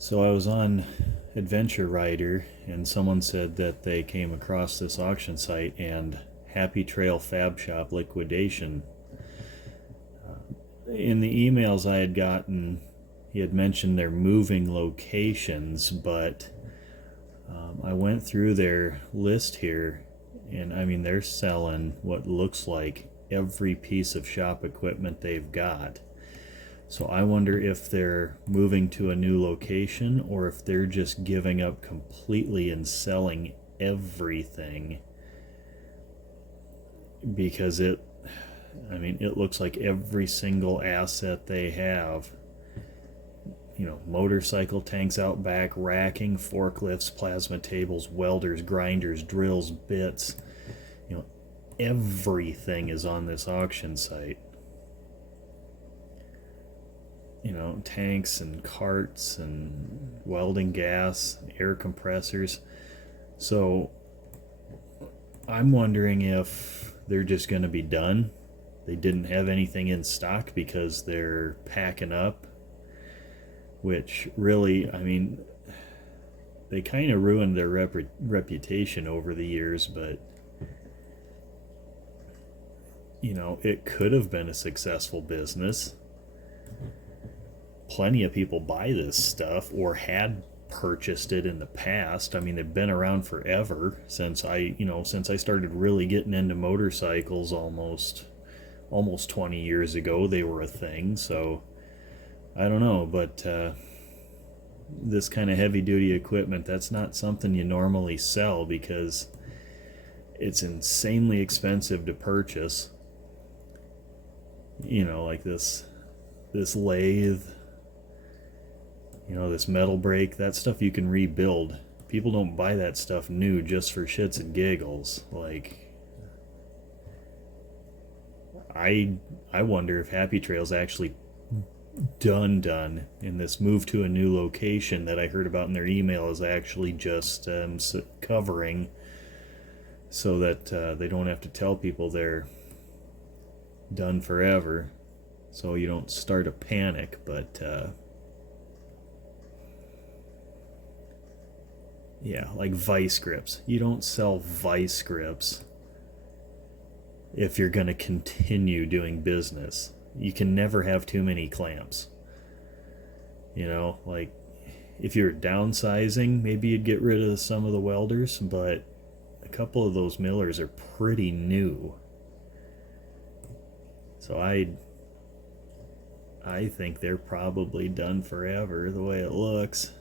So I was on Adventure Rider, and someone said that they came across this auction site and Happy Trail Fab Shop liquidation. In the emails I had gotten, he had mentioned they're moving locations, but I went through their list here, and I mean, they're selling what looks like every piece of shop equipment they've got. So I wonder if they're moving to a new location or if they're just giving up completely and selling everything, because it looks like every single asset they have. Motorcycle tanks out back, racking, forklifts, plasma tables, welders, grinders, drills, bits. You know, everything is on this auction site. Tanks and carts and welding gas, air compressors. So I'm wondering if they're just going to be done. They didn't have anything in stock because they're packing up, which really, they kind of ruined their reputation over the years, but it could have been a successful business. Plenty of people buy this stuff or had purchased it in the past. They've been around forever since I started really getting into motorcycles almost 20 years ago. They were a thing. So I don't know, but this kind of heavy duty equipment, that's not something you normally sell because it's insanely expensive to purchase. Like this lathe, this metal brake, that stuff you can rebuild. People don't buy that stuff new just for shits and giggles. Like, I wonder if Happy Trail's actually done, and this move to a new location that I heard about in their email is actually just covering so that they don't have to tell people they're done forever, so you don't start a panic. But yeah, like vice grips. You don't sell vice grips if you're going to continue doing business. You can never have too many clamps. Like if you're downsizing, maybe you'd get rid of some of the welders, but a couple of those millers are pretty new. So I think they're probably done forever the way it looks.